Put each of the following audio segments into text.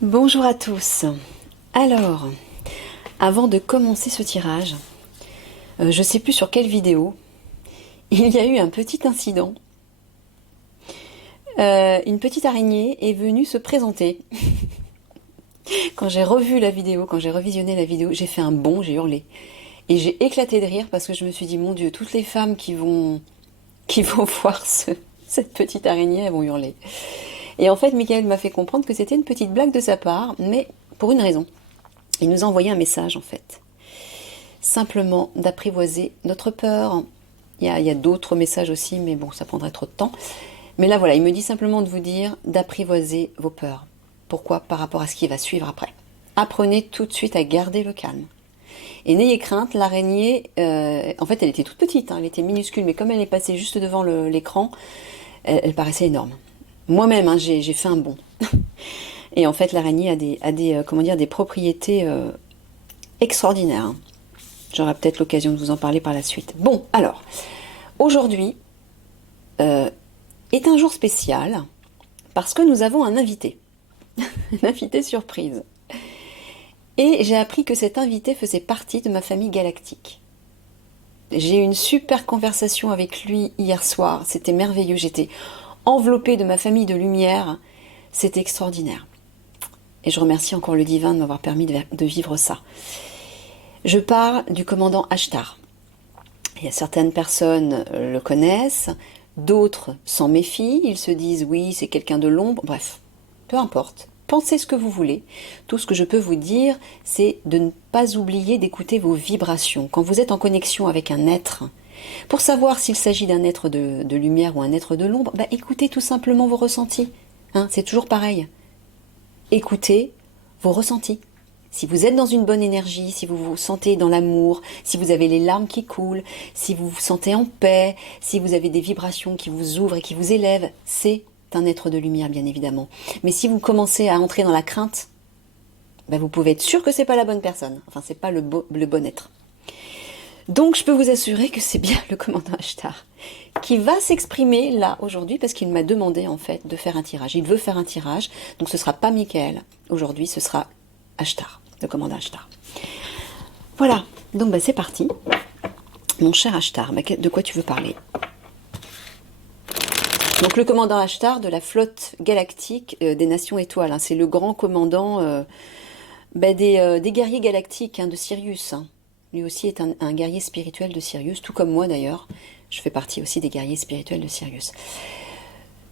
Bonjour à tous. Alors, avant de commencer ce tirage, je ne sais plus sur quelle vidéo, il y a eu un petit incident. Une petite araignée est venue se présenter. Quand j'ai revu la vidéo, quand j'ai revisionné la vidéo, j'ai fait un bond, j'ai hurlé. Et j'ai éclaté de rire parce que je me suis dit, mon Dieu, toutes les femmes qui vont voir cette petite araignée, elles vont hurler. Et en fait, Michael m'a fait comprendre que c'était une petite blague de sa part, mais pour une raison. Il nous a envoyé un message en fait. Simplement d'apprivoiser notre peur. Il y a d'autres messages aussi, mais bon, ça prendrait trop de temps. Mais là, voilà, il me dit simplement de vous dire d'apprivoiser vos peurs. Pourquoi? Par rapport à ce qui va suivre après. Apprenez tout de suite à garder le calme. Et n'ayez crainte, l'araignée, en fait, elle était toute petite, hein, elle était minuscule, mais comme elle est passée juste devant l'écran, elle paraissait énorme. Moi-même, hein, j'ai fait un bond. Et en fait, l'araignée a comment dire, des propriétés extraordinaires, hein. J'aurai peut-être l'occasion de vous en parler par la suite. Bon, alors, aujourd'hui est un jour spécial parce que nous avons un invité. Un invité surprise. Et j'ai appris que cet invité faisait partie de ma famille galactique. J'ai eu une super conversation avec lui hier soir. C'était merveilleux. J'étais enveloppée de ma famille de lumière. C'était extraordinaire. Et je remercie encore le divin de m'avoir permis de vivre ça. Je parle du commandant Ashtar. Il y a certaines personnes le connaissent, d'autres s'en méfient, ils se disent oui, c'est quelqu'un de l'ombre, bref, peu importe. Pensez ce que vous voulez. Tout ce que je peux vous dire, c'est de ne pas oublier d'écouter vos vibrations. Quand vous êtes en connexion avec un être, pour savoir s'il s'agit d'un être de lumière ou un être de l'ombre, bah, écoutez tout simplement vos ressentis. Hein, c'est toujours pareil. Écoutez vos ressentis. Si vous êtes dans une bonne énergie, si vous vous sentez dans l'amour, si vous avez les larmes qui coulent, si vous vous sentez en paix, si vous avez des vibrations qui vous ouvrent et qui vous élèvent, c'est un être de lumière, bien évidemment. Mais si vous commencez à entrer dans la crainte, ben vous pouvez être sûr que c'est pas la bonne personne. Enfin, c'est pas le bon être. Donc, je peux vous assurer que c'est bien le commandant Ashtar qui va s'exprimer là aujourd'hui parce qu'il m'a demandé en fait de faire un tirage. Il veut faire un tirage, donc ce sera pas Michael. Aujourd'hui, ce sera Ashtar, le commandant Ashtar. Voilà, donc bah, c'est parti. Mon cher Ashtar, bah, de quoi tu veux parler? Donc le commandant Ashtar de la flotte galactique des Nations Étoiles, hein, c'est le grand commandant des guerriers galactiques, hein, de Sirius, hein. Lui aussi est un guerrier spirituel de Sirius, tout comme moi d'ailleurs. Je fais partie aussi des guerriers spirituels de Sirius.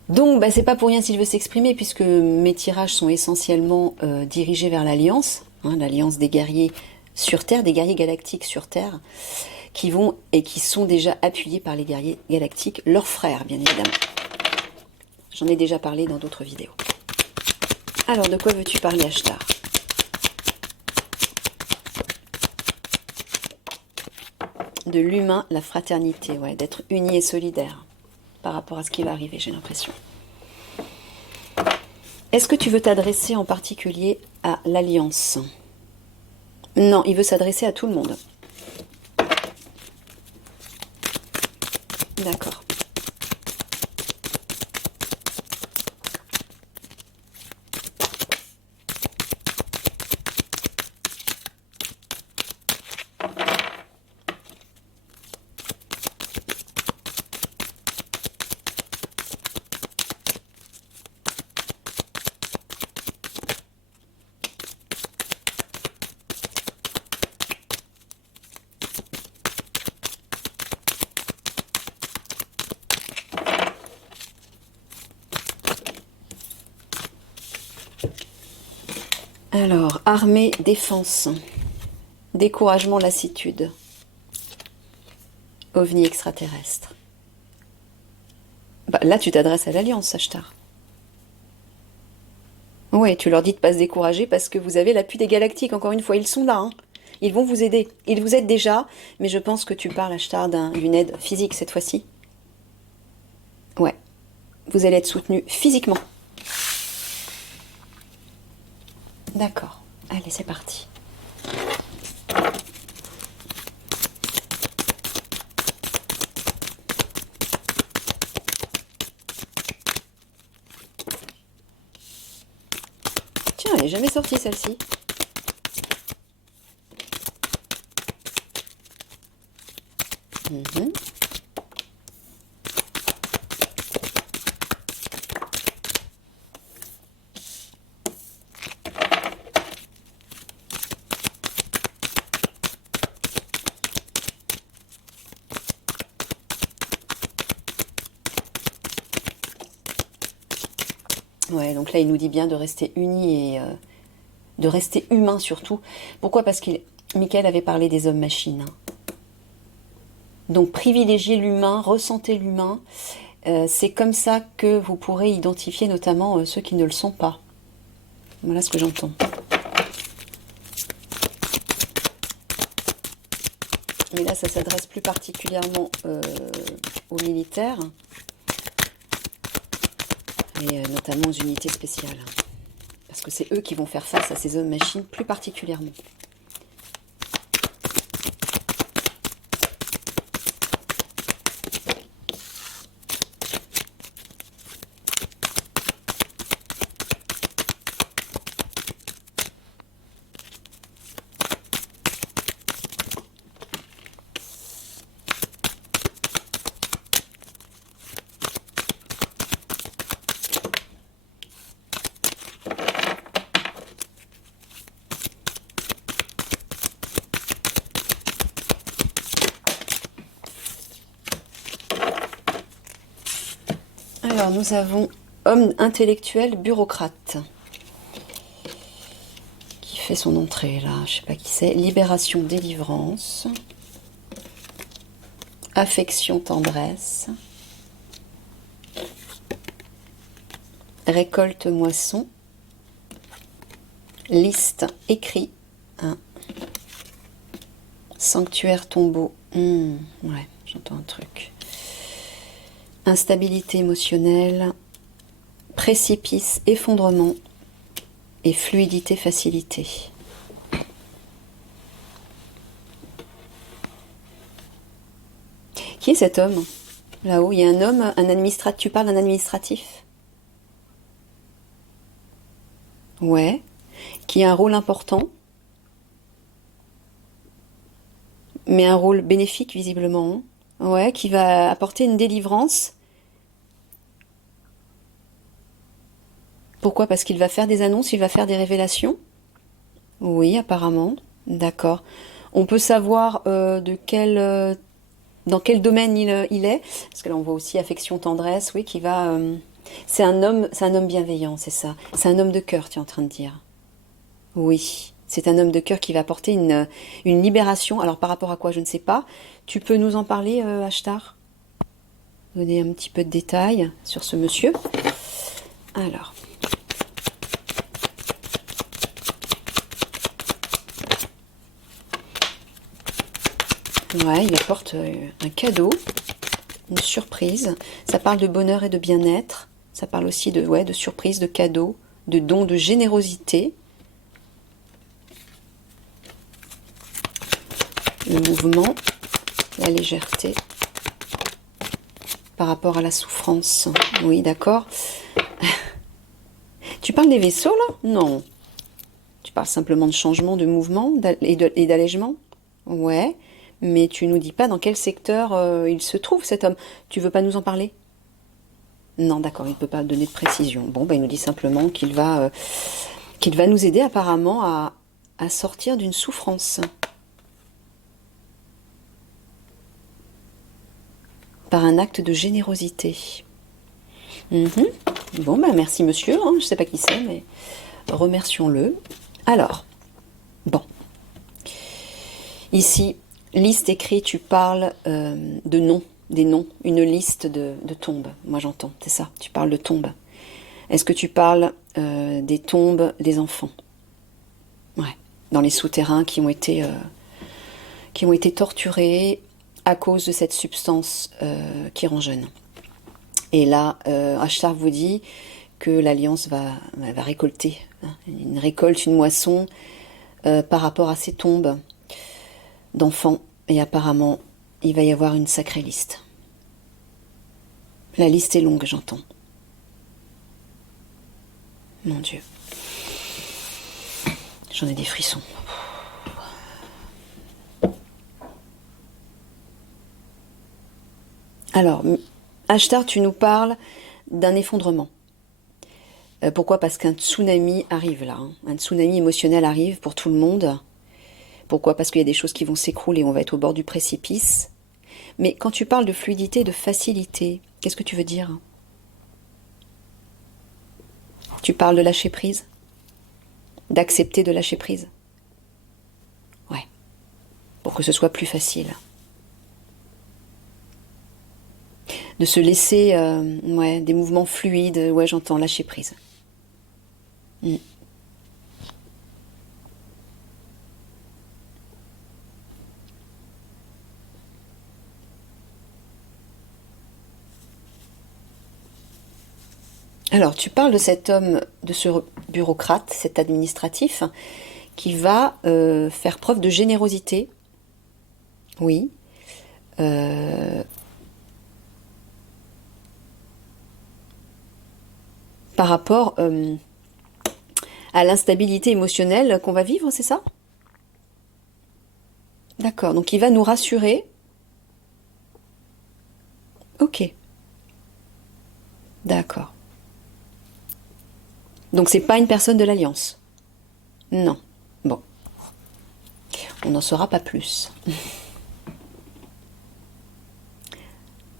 Donc, bah, c'est pas pour rien s'il veut s'exprimer, puisque mes tirages sont essentiellement dirigés vers l'Alliance, hein, l'Alliance des guerriers sur Terre, des guerriers galactiques sur Terre, qui vont et qui sont déjà appuyés par les guerriers galactiques, leurs frères, bien évidemment. J'en ai déjà parlé dans d'autres vidéos. Alors, de quoi veux-tu parler, Ashtar? De l'humain, la fraternité, ouais, d'être unis et solidaires par rapport à ce qui va arriver, j'ai l'impression. Est-ce que tu veux t'adresser en particulier à l'Alliance? Non, il veut s'adresser à tout le monde. D'accord. Alors, armée, défense, découragement, lassitude, ovni extraterrestre. Bah, là, tu t'adresses à l'Alliance, Ashtar. Ouais, tu leur dis de pas se décourager parce que vous avez l'appui des galactiques. Encore une fois, ils sont là, hein. Ils vont vous aider. Ils vous aident déjà, mais je pense que tu parles, Ashtar, d'une aide physique cette fois-ci. Ouais. Vous allez être soutenu physiquement. D'accord. Allez, c'est parti. Tiens, est jamais sortie celle-ci. Mhm. Ouais, donc là, il nous dit bien de rester unis et de rester humain surtout. Pourquoi? Parce que Michael avait parlé des hommes-machines. Donc privilégiez l'humain, ressentez l'humain. C'est comme ça que vous pourrez identifier notamment ceux qui ne le sont pas. Voilà ce que j'entends. Mais là, ça s'adresse plus particulièrement aux militaires et notamment aux unités spéciales. Parce que c'est eux qui vont faire face à ces hommes-machines plus particulièrement. Alors, nous avons homme intellectuel bureaucrate qui fait son entrée là, je sais pas qui c'est. Libération, délivrance, affection, tendresse, récolte, moisson, liste, écrit, hein. Sanctuaire, tombeau, ouais, j'entends un truc. Instabilité émotionnelle, précipice, effondrement et fluidité, facilité. Qui est cet homme? Là-haut, il y a un homme, un administratif. Tu parles d'un administratif? Ouais. Qui a un rôle important. Mais un rôle bénéfique, visiblement. Ouais, qui va apporter une délivrance. Pourquoi? Parce qu'il va faire des annonces, il va faire des révélations? Oui, apparemment. D'accord. On peut savoir dans quel domaine il est? Parce que là, on voit aussi affection, tendresse, oui, qui va... c'est un homme bienveillant, c'est ça. C'est un homme de cœur, tu es en train de dire. Oui, c'est un homme de cœur qui va apporter une libération. Alors, par rapport à quoi, je ne sais pas. Tu peux nous en parler, Ashtar? Donner un petit peu de détails sur ce monsieur. Alors... Ouais, il apporte un cadeau, une surprise. Ça parle de bonheur et de bien-être. Ça parle aussi de surprise, de cadeau, de don, de générosité. Le mouvement, la légèreté par rapport à la souffrance. Oui, d'accord. Tu parles des vaisseaux, là? Non. Tu parles simplement de changement, de mouvement et d'allègement? Ouais. Mais tu nous dis pas dans quel secteur il se trouve, cet homme. Tu veux pas nous en parler? Non, d'accord, il ne peut pas donner de précision. Bon, ben, il nous dit simplement qu'il va nous aider apparemment à sortir d'une souffrance. Par un acte de générosité. Bon, ben merci monsieur, hein, je ne sais pas qui c'est, mais remercions-le. Alors, bon. Ici, liste écrite, tu parles de noms, des noms, une liste de tombes. Moi j'entends, c'est ça, tu parles de tombes. Est-ce que tu parles des tombes des enfants? Ouais, dans les souterrains qui ont été torturés à cause de cette substance qui rend jeune. Et là, Ashtar vous dit que l'Alliance va récolter, hein, une récolte, une moisson par rapport à ces tombes d'enfants. Et apparemment, il va y avoir une sacrée liste. La liste est longue, j'entends. Mon Dieu. J'en ai des frissons. Alors, Ashtar, tu nous parles d'un effondrement. Pourquoi? Parce qu'un tsunami arrive là, hein. Un tsunami émotionnel arrive pour tout le monde. Pourquoi? Parce qu'il y a des choses qui vont s'écrouler, on va être au bord du précipice. Mais quand tu parles de fluidité, de facilité, qu'est-ce que tu veux dire? Tu parles de lâcher prise? D'accepter de lâcher prise? Ouais, pour que ce soit plus facile. De se laisser ouais, des mouvements fluides, ouais, j'entends lâcher prise. Mm. Alors, tu parles de cet homme, de ce bureaucrate, cet administratif, qui va faire preuve de générosité, oui, euh, par rapport à l'instabilité émotionnelle qu'on va vivre, c'est ça? D'accord, donc il va nous rassurer. Ok, d'accord. Donc c'est pas une personne de l'Alliance? Non. Bon, on n'en saura pas plus.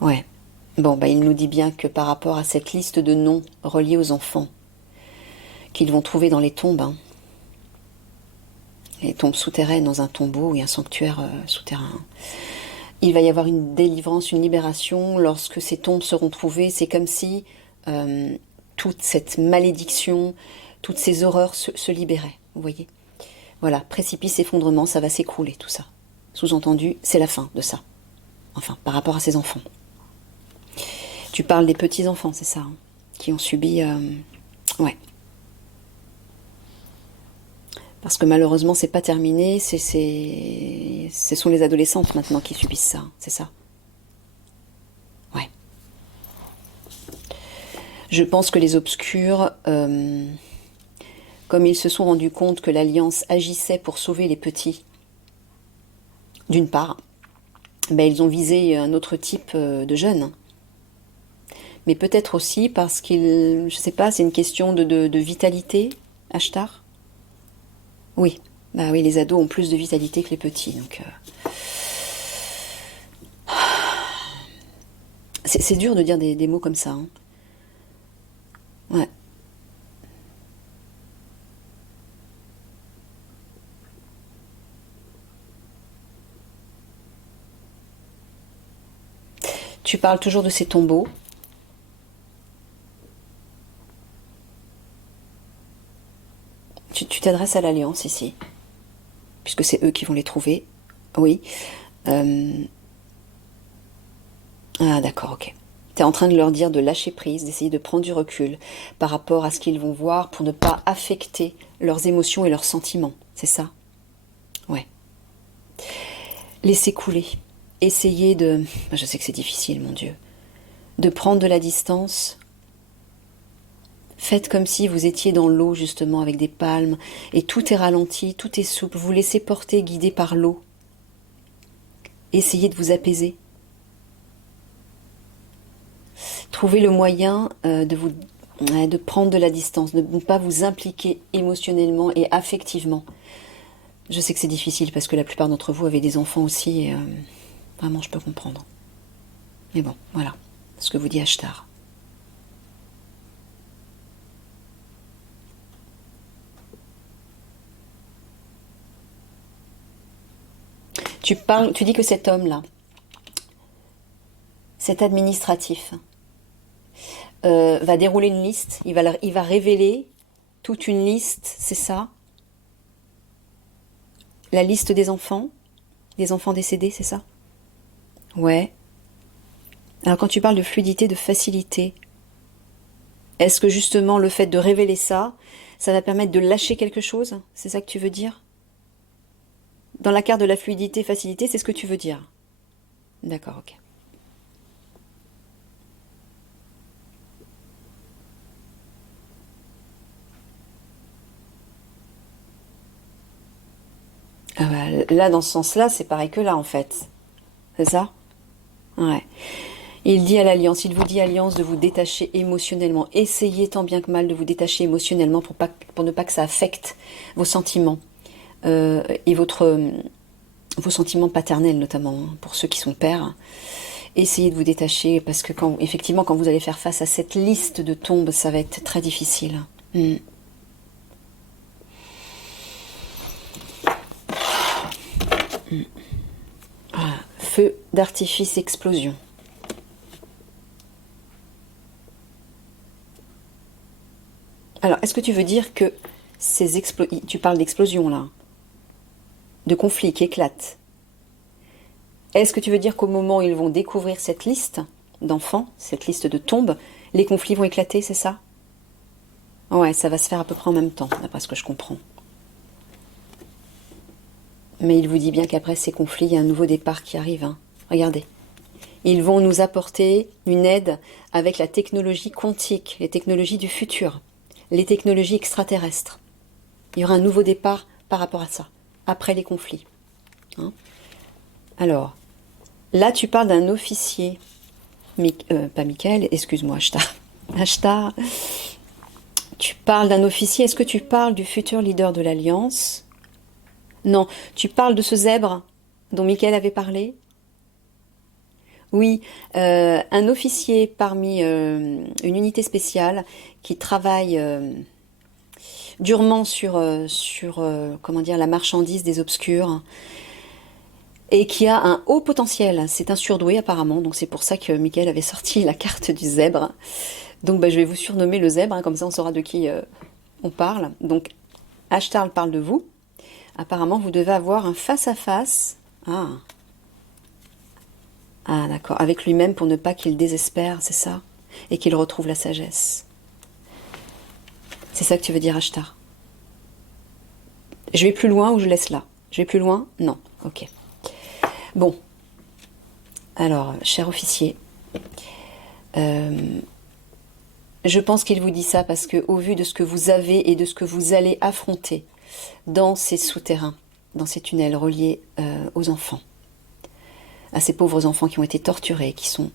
Ouais. Bon, bah il nous dit bien que par rapport à cette liste de noms reliés aux enfants qu'ils vont trouver dans les tombes, hein, les tombes souterraines dans un tombeau et un sanctuaire souterrain, hein, il va y avoir une délivrance, une libération lorsque ces tombes seront trouvées. C'est comme si euh, toute cette malédiction, toutes ces horreurs se libéraient. Vous voyez? Voilà, précipice, effondrement, ça va s'écrouler, tout ça. Sous-entendu, c'est la fin de ça. Enfin, par rapport à ces enfants. Tu parles des petits-enfants, c'est ça, hein, qui ont subi... ouais. Parce que malheureusement, c'est pas terminé. Ce sont les adolescentes maintenant qui subissent ça, hein, c'est ça. Ouais. Je pense que les obscurs, comme ils se sont rendus compte que l'Alliance agissait pour sauver les petits, d'une part, ben, ils ont visé un autre type de jeunes. Mais peut-être aussi parce qu'ils, je sais pas, c'est une question de vitalité, Ashtar? Oui, bah oui, les ados ont plus de vitalité que les petits, donc c'est dur de dire des mots comme ça, hein. Ouais. Tu parles toujours de ces tombeaux. Tu t'adresses à l'Alliance ici, puisque c'est eux qui vont les trouver. Oui. Euh, Ah d'accord, ok. Tu es en train de leur dire de lâcher prise, d'essayer de prendre du recul par rapport à ce qu'ils vont voir pour ne pas affecter leurs émotions et leurs sentiments. C'est ça? Ouais. Laissez couler. Essayez de... Je sais que c'est difficile, mon Dieu. De prendre de la distance. Faites comme si vous étiez dans l'eau, justement, avec des palmes, et tout est ralenti, tout est souple. Vous laissez porter, guider par l'eau. Essayez de vous apaiser. Trouvez le moyen de prendre de la distance, de ne pas vous impliquer émotionnellement et affectivement. Je sais que c'est difficile parce que la plupart d'entre vous avez des enfants aussi et vraiment je peux comprendre. Mais bon, voilà ce que vous dit Ashtar. Tu dis que cet homme-là, cet administratif, va dérouler une liste, il va révéler toute une liste, c'est ça? La liste des enfants décédés, c'est ça? Ouais. Alors quand tu parles de fluidité, de facilité, est-ce que justement le fait de révéler ça, ça va permettre de lâcher quelque chose? C'est ça que tu veux dire? Dans la carte de la fluidité, facilité, c'est ce que tu veux dire? D'accord, ok. Ah bah, là, dans ce sens-là, c'est pareil que là, en fait. C'est ça? Ouais. Il dit à l'Alliance, il vous dit Alliance de vous détacher émotionnellement. Essayez tant bien que mal de vous détacher émotionnellement pour ne pas que ça affecte vos sentiments et vos sentiments paternels notamment, hein, pour ceux qui sont pères. Essayez de vous détacher parce que effectivement, quand vous allez faire face à cette liste de tombes, ça va être très difficile. Mm. Mm. Voilà. Feu d'artifice, explosion. Alors, est-ce que tu veux dire que tu parles d'explosion là, de conflits qui éclatent? Est-ce que tu veux dire qu'au moment où ils vont découvrir cette liste d'enfants, cette liste de tombes, les conflits vont éclater, c'est ça? Ouais, ça va se faire à peu près en même temps, d'après ce que je comprends. Mais il vous dit bien qu'après ces conflits, il y a un nouveau départ qui arrive, hein. Regardez. Ils vont nous apporter une aide avec la technologie quantique, les technologies du futur, les technologies extraterrestres. Il y aura un nouveau départ par rapport à ça, après les conflits. Hein. Alors, là tu parles d'un officier, pas Michael, excuse-moi, Ashtar. Ashtar, tu parles d'un officier, est-ce que tu parles du futur leader de l'Alliance? Non, tu parles de ce zèbre dont Michael avait parlé? Oui, un officier parmi une unité spéciale qui travaille durement sur comment dire, la marchandise des obscurs et qui a un haut potentiel. C'est un surdoué apparemment, donc c'est pour ça que Michael avait sorti la carte du zèbre. Donc bah, je vais vous surnommer le zèbre, hein, comme ça on saura de qui on parle. Donc Ashtar parle de vous. Apparemment vous devez avoir un face-à-face. Ah d'accord, avec lui-même pour ne pas qu'il désespère, c'est ça? Et qu'il retrouve la sagesse. C'est ça que tu veux dire, Ashtar? Je vais plus loin ou je laisse là? Je vais plus loin? Non. Ok. Bon. Alors, cher officier, je pense qu'il vous dit ça parce que, au vu de ce que vous avez et de ce que vous allez affronter dans ces souterrains, dans ces tunnels reliés aux enfants, à ces pauvres enfants qui ont été torturés, qui sont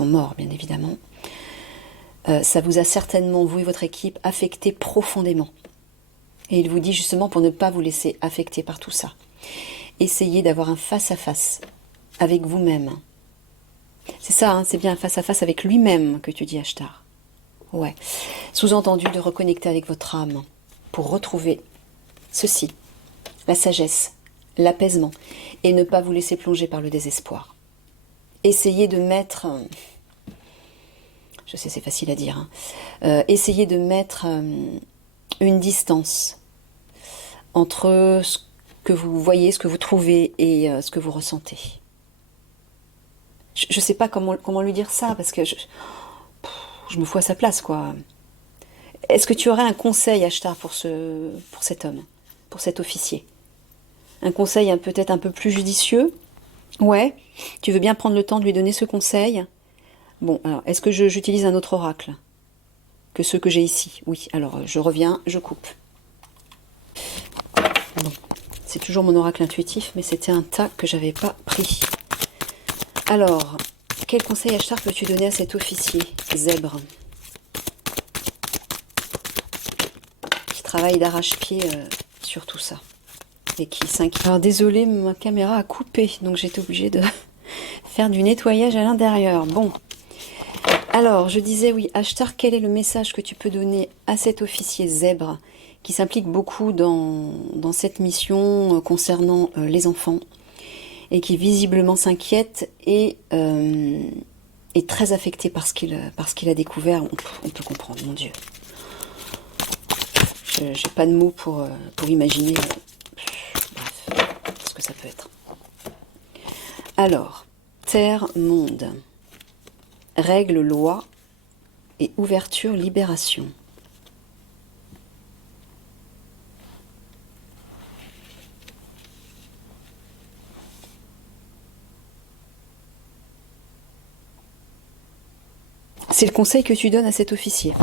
morts, bien évidemment, ça vous a certainement, vous et votre équipe, affecté profondément. Et il vous dit justement pour ne pas vous laisser affecter par tout ça. Essayez d'avoir un face-à-face avec vous-même. C'est ça, hein, c'est bien un face-à-face avec lui-même que tu dis, Ashtar. Ouais. Sous-entendu de reconnecter avec votre âme pour retrouver ceci, la sagesse, l'apaisement, et ne pas vous laisser plonger par le désespoir. Essayez de mettre... Je sais, c'est facile à dire. Hein, essayez de mettre une distance entre ce que vous voyez, ce que vous trouvez et ce que vous ressentez. Je ne sais pas comment lui dire ça, parce que je me fous à sa place, quoi. Est-ce que tu aurais un conseil, Ashtar, pour cet homme, pour cet officier? Un conseil peut-être un peu plus judicieux? Ouais, tu veux bien prendre le temps de lui donner ce conseil? Bon, alors, est-ce que j'utilise un autre oracle que ceux que j'ai ici? Oui, alors je reviens, je coupe. Bon, c'est toujours mon oracle intuitif, mais c'était un tas que j'avais pas pris. Alors, quel conseil, Ashtar, peux-tu donner à cet officier zèbre qui travaille d'arrache-pied sur tout ça et qui s'inquiète? Alors, désolé, ma caméra a coupé, donc j'étais obligée de faire du nettoyage à l'intérieur. Bon, alors, je disais, oui, Ashtar, quel est le message que tu peux donner à cet officier zèbre qui s'implique beaucoup dans cette mission concernant les enfants et qui visiblement s'inquiète et est très affecté par ce qu'il a découvert? On peut comprendre, mon Dieu. Je n'ai pas de mots pour imaginer bref, ce que ça peut être. Alors, terre, monde, règle, loi et ouverture, libération. C'est le conseil que tu donnes à cet officier.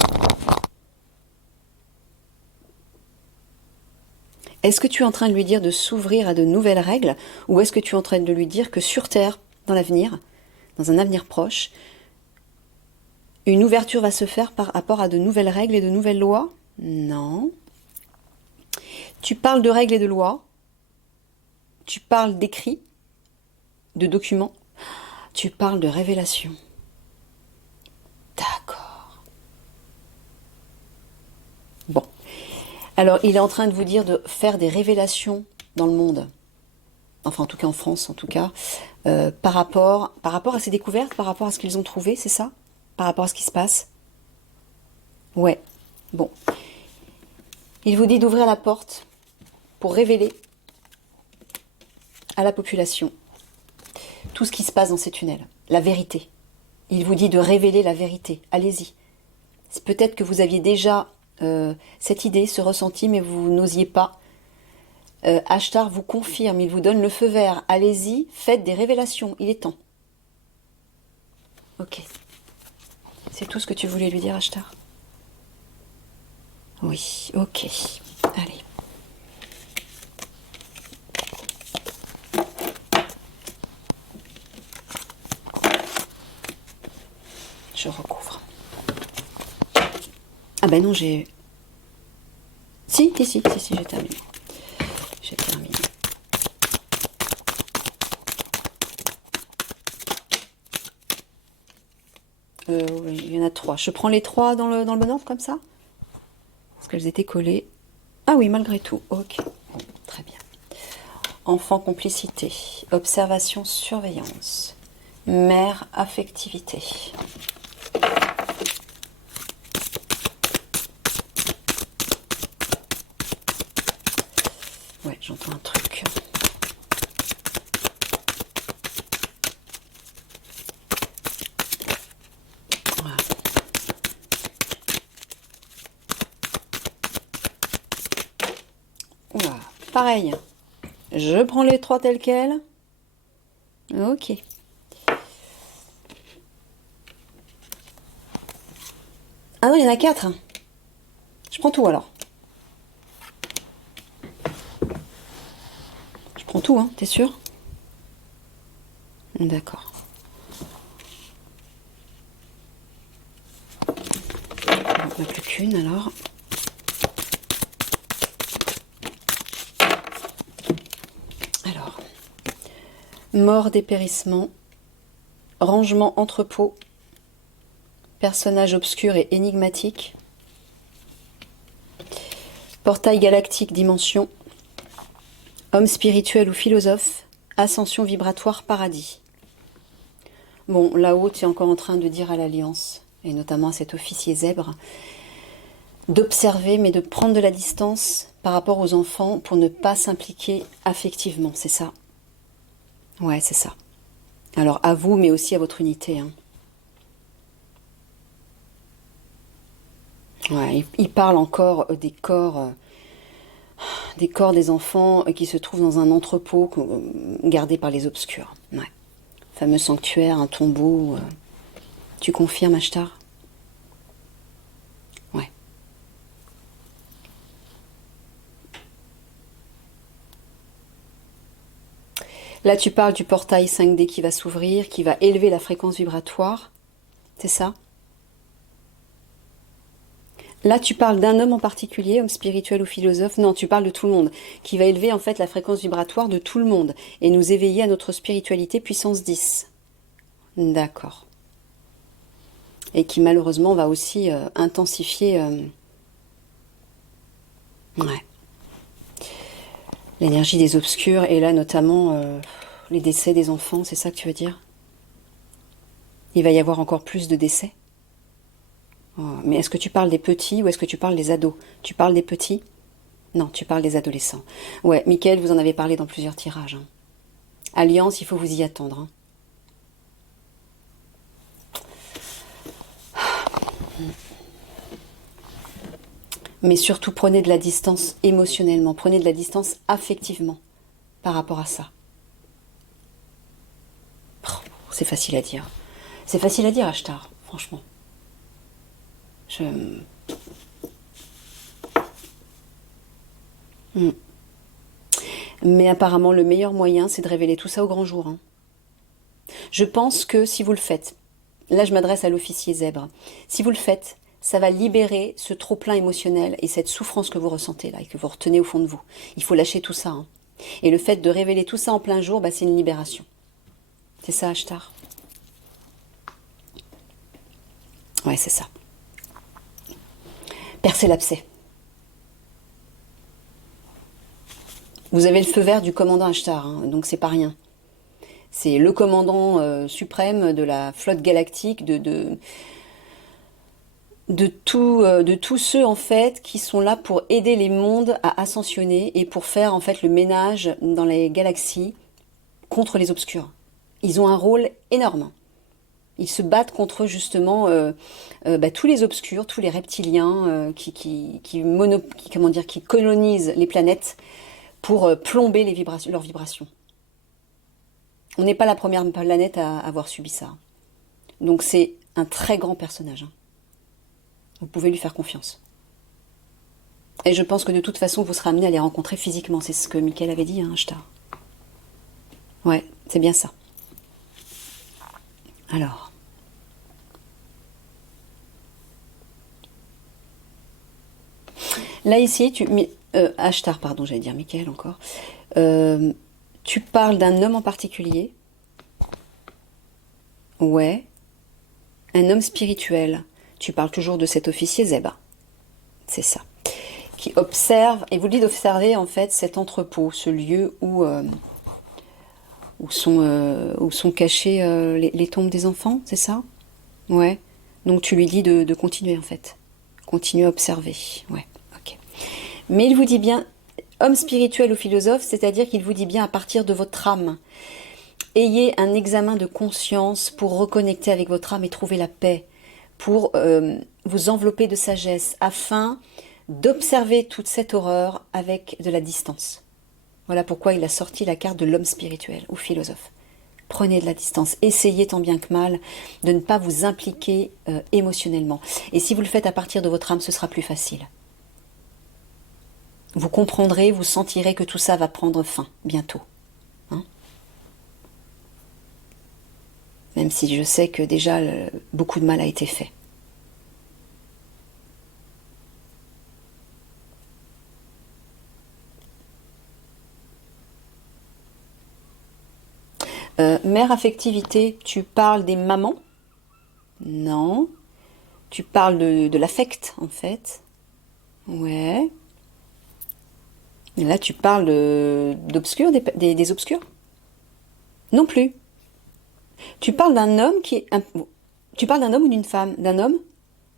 Est-ce que tu es en train de lui dire de s'ouvrir à de nouvelles règles, ou est-ce que tu es en train de lui dire que sur Terre, dans l'avenir, dans un avenir proche, une ouverture va se faire par rapport à de nouvelles règles et de nouvelles lois? Non. Tu parles de règles et de lois, tu parles d'écrits, de documents, tu parles de révélations. D'accord. Bon. Alors, il est en train de vous dire de faire des révélations dans le monde, enfin en tout cas en France, en tout cas, par rapport à ces découvertes, par rapport à ce qu'ils ont trouvé, c'est ça? Par rapport à ce qui se passe? Ouais. Bon. Il vous dit d'ouvrir la porte pour révéler à la population tout ce qui se passe dans ces tunnels, la vérité. Il vous dit de révéler la vérité. Allez-y. C'est peut-être que vous aviez déjà cette idée, ce ressenti, mais vous n'osiez pas. Ashtar vous confirme, il vous donne le feu vert. Allez-y, faites des révélations, il est temps. Ok. C'est tout ce que tu voulais lui dire, Ashtar? Oui, ok. Allez. Je recouvre. Ah ben non, j'ai... Si, j'ai terminé. J'ai terminé. Oui, il y en a 3. Je prends les 3 dans le bon ordre, comme ça? Parce qu'elles étaient collées. Ah oui, malgré tout. Ok, bon, très bien. Enfant, complicité. Observation, surveillance. Mère, affectivité. Ouais, j'entends un truc. Voilà. Oula, pareil. Je prends les 3 tels quels. Ok. Ah non, il y en a 4. Je prends tout alors. Je prends tout, hein, t'es sûr? D'accord. Il n'y en a plus qu'une alors. Alors. Mort, dépérissement. Rangement, entrepôt. Personnage obscur et énigmatique. Portail galactique, dimension. Homme spirituel ou philosophe. Ascension vibratoire, paradis. Bon, là-haut, tu es encore en train de dire à l'Alliance, et notamment à cet officier zèbre, d'observer, mais de prendre de la distance par rapport aux enfants pour ne pas s'impliquer affectivement, c'est ça? Ouais, c'est ça. Alors à vous, mais aussi à votre unité. Hein. Ouais, il parle encore des corps des enfants qui se trouvent dans un entrepôt gardé par les obscurs. Ouais. Fameux sanctuaire, un tombeau. Tu confirmes, Ashtar? Ouais. Là, tu parles du portail 5D qui va s'ouvrir, qui va élever la fréquence vibratoire. C'est ça? Là, tu parles d'un homme en particulier, homme spirituel ou philosophe. Non, tu parles de tout le monde, qui va élever en fait la fréquence vibratoire de tout le monde et nous éveiller à notre spiritualité puissance 10. D'accord. Et qui malheureusement va aussi intensifier ouais, l'énergie des obscurs et là notamment les décès des enfants, c'est ça que tu veux dire? Il va y avoir encore plus de décès? Oh, mais est-ce que tu parles des petits ou est-ce que tu parles des ados? Tu parles des petits? Non, tu parles des adolescents. Ouais, Mickaël, vous en avez parlé dans plusieurs tirages. Hein. Alliance, il faut vous y attendre. Hein. Mais surtout, prenez de la distance émotionnellement, prenez de la distance affectivement par rapport à ça. C'est facile à dire. C'est facile à dire, Ashtar, franchement. Je... Mais apparemment, le meilleur moyen, c'est de révéler tout ça au grand jour, hein. Je pense que si vous le faites, là je m'adresse à l'officier zèbre, si vous le faites, ça va libérer ce trop-plein émotionnel et cette souffrance que vous ressentez là et que vous retenez au fond de vous. Il faut lâcher tout ça, hein. Et le fait de révéler tout ça en plein jour, bah, c'est une libération. C'est ça, Ashtar? Ouais, c'est ça. Percer l'abcès. Vous avez le feu vert du commandant Ashtar, hein, donc c'est pas rien. C'est le commandant suprême de la flotte galactique, de tous ceux en fait qui sont là pour aider les mondes à ascensionner et pour faire en fait le ménage dans les galaxies contre les obscurs. Ils ont un rôle énorme. Ils se battent contre justement tous les obscurs, tous les reptiliens qui colonisent les planètes pour plomber leurs vibrations. On n'est pas la première planète à avoir subi ça. Donc c'est un très grand personnage, hein. Vous pouvez lui faire confiance. Et je pense que de toute façon, vous serez amené à les rencontrer physiquement. C'est ce que Michael avait dit, hein, Ashtar. Ouais, c'est bien ça. Alors. Là, ici, Ashtar, pardon, j'allais dire Michael encore. Tu parles d'un homme en particulier? Ouais. Un homme spirituel. Tu parles toujours de cet officier Zeb. C'est ça. Qui observe, et vous dites d'observer en fait cet entrepôt, ce lieu où sont cachées les tombes des enfants, c'est ça? Ouais. Donc tu lui dis de continuer en fait. Continuer à observer. Ouais, ok. Mais il vous dit bien, homme spirituel ou philosophe, c'est-à-dire qu'il vous dit bien à partir de votre âme. Ayez un examen de conscience pour reconnecter avec votre âme et trouver la paix, pour vous envelopper de sagesse, afin d'observer toute cette horreur avec de la distance. Voilà pourquoi il a sorti la carte de l'homme spirituel ou philosophe. Prenez de la distance, essayez tant bien que mal de ne pas vous impliquer émotionnellement. Et si vous le faites à partir de votre âme, ce sera plus facile. Vous comprendrez, vous sentirez que tout ça va prendre fin bientôt. Hein? Même si je sais que déjà beaucoup de mal a été fait. Mère affectivité, tu parles des mamans? Non. Tu parles de l'affect, en fait. Ouais. Et là, tu parles d'obscurs, des obscurs? Non plus. Tu parles d'un homme Tu parles d'un homme ou d'une femme? D'un homme?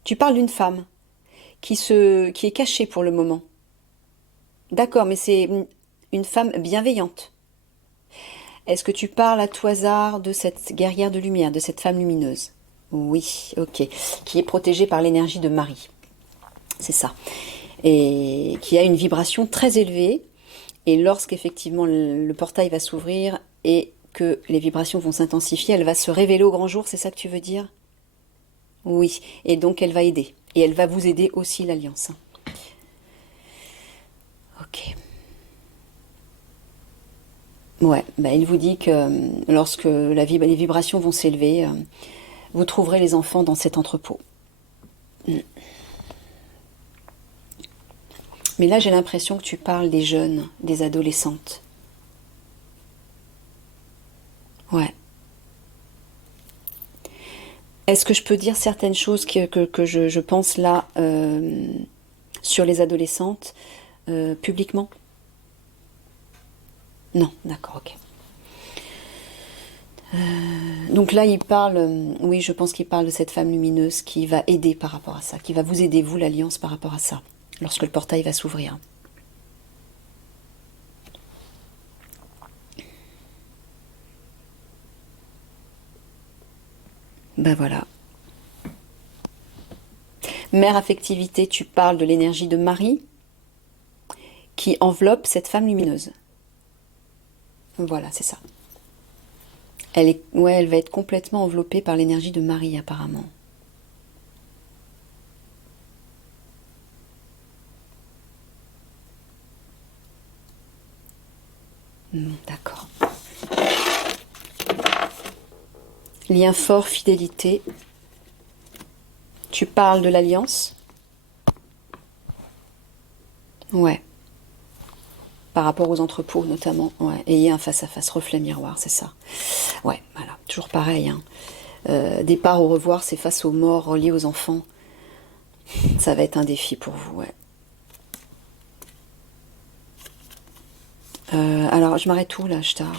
Tu parles d'une femme qui est cachée pour le moment. D'accord, mais c'est une femme bienveillante. Est-ce que tu parles à tout hasard de cette guerrière de lumière, de cette femme lumineuse? Oui, ok. Qui est protégée par l'énergie de Marie. C'est ça. Et qui a une vibration très élevée. Et lorsqu'effectivement le portail va s'ouvrir et que les vibrations vont s'intensifier, elle va se révéler au grand jour, c'est ça que tu veux dire? Oui. Et donc elle va aider. Et elle va vous aider aussi, l'Alliance. Ok. Ouais, bah, il vous dit que lorsque les vibrations vont s'élever, vous trouverez les enfants dans cet entrepôt. Mm. Mais là, j'ai l'impression que tu parles des jeunes, des adolescentes. Ouais. Est-ce que je peux dire certaines choses que je pense là sur les adolescentes publiquement? Non, d'accord, ok. Donc là, il parle, oui, je pense qu'il parle de cette femme lumineuse qui va aider par rapport à ça, qui va vous aider, vous, l'Alliance, par rapport à ça, lorsque le portail va s'ouvrir. Ben voilà. Mère affectivité, tu parles de l'énergie de Marie qui enveloppe cette femme lumineuse. Voilà, c'est ça. Ouais, elle va être complètement enveloppée par l'énergie de Marie, apparemment. D'accord. Lien fort, fidélité. Tu parles de l'alliance? Ouais. Par rapport aux entrepôts notamment. Ouais. Ayez un face-à-face, reflet miroir, c'est ça. Ouais, voilà. Toujours pareil. Hein. Départ au revoir, c'est face aux morts reliés aux enfants. Ça va être un défi pour vous, ouais. Alors, je m'arrête où là, Shtar?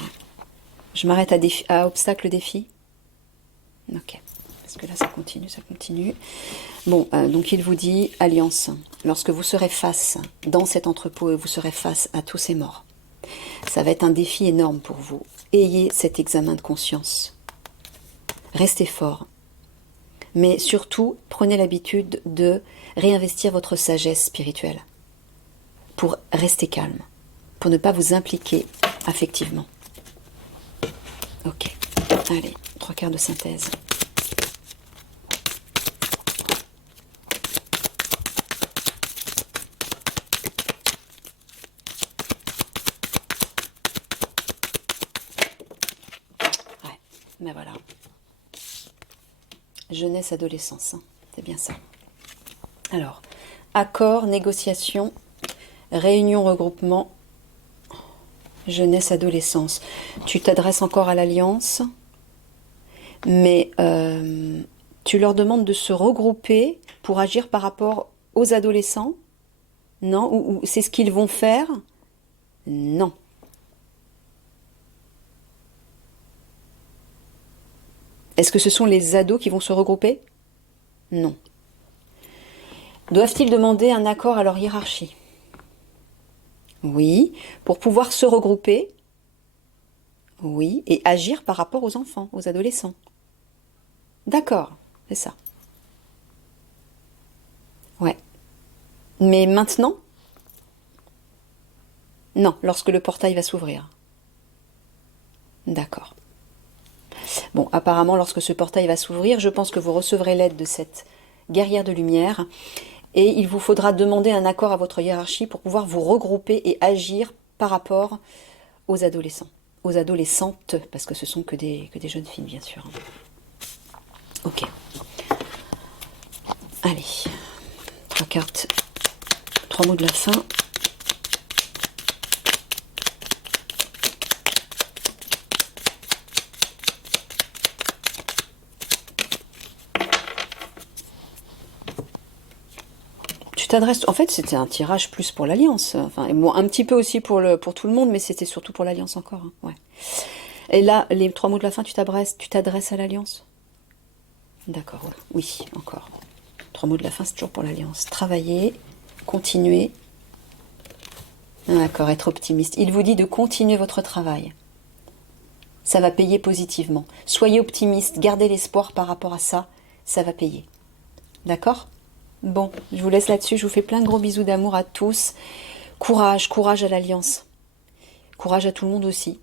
Je m'arrête à obstacle défi? Ok. Parce que là, ça continue, ça continue. Bon, donc il vous dit, alliance, lorsque vous serez face, dans cet entrepôt, et vous serez face à tous ces morts, ça va être un défi énorme pour vous. Ayez cet examen de conscience. Restez fort. Mais surtout, prenez l'habitude de réinvestir votre sagesse spirituelle pour rester calme, pour ne pas vous impliquer affectivement. Ok, allez, 3/4 de synthèse. Ouais, ben voilà. Jeunesse, adolescence, hein, c'est bien ça. Alors, accord, négociation, réunion, regroupement, jeunesse, adolescence. Tu t'adresses encore à l'alliance, mais tu leur demandes de se regrouper pour agir par rapport aux adolescents? Non? Ou c'est ce qu'ils vont faire? Non. Est-ce que ce sont les ados qui vont se regrouper? Non. Doivent-ils demander un accord à leur hiérarchie? Oui. Pour pouvoir se regrouper? Oui. Et agir par rapport aux enfants, aux adolescents? D'accord, c'est ça. Ouais. Mais maintenant? Non, lorsque le portail va s'ouvrir. D'accord. Bon, apparemment, lorsque ce portail va s'ouvrir, je pense que vous recevrez l'aide de cette guerrière de lumière et il vous faudra demander un accord à votre hiérarchie pour pouvoir vous regrouper et agir par rapport aux adolescents, aux adolescentes, parce que ce sont que des jeunes filles, bien sûr. Ok. Allez, 3 cartes, 3 mots de la fin. En fait, c'était un tirage plus pour l'Alliance. Enfin, bon, un petit peu aussi pour tout le monde, mais c'était surtout pour l'Alliance encore. Hein, ouais. Et là, les 3 mots de la fin, tu t'adresses à l'Alliance? D'accord, ouais. Oui, encore. 3 mots de la fin, c'est toujours pour l'Alliance. Travailler, continuer. D'accord, être optimiste. Il vous dit de continuer votre travail. Ça va payer positivement. Soyez optimiste, gardez l'espoir par rapport à ça. Ça va payer. D'accord ? Bon, je vous laisse là-dessus. Je vous fais plein de gros bisous d'amour à tous. Courage, courage à l'Alliance. Courage à tout le monde aussi.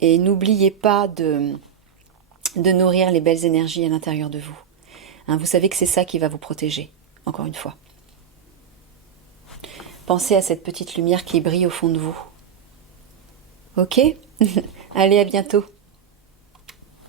Et n'oubliez pas de nourrir les belles énergies à l'intérieur de vous. Hein, vous savez que c'est ça qui va vous protéger, encore une fois. Pensez à cette petite lumière qui brille au fond de vous. Ok? Allez, à bientôt.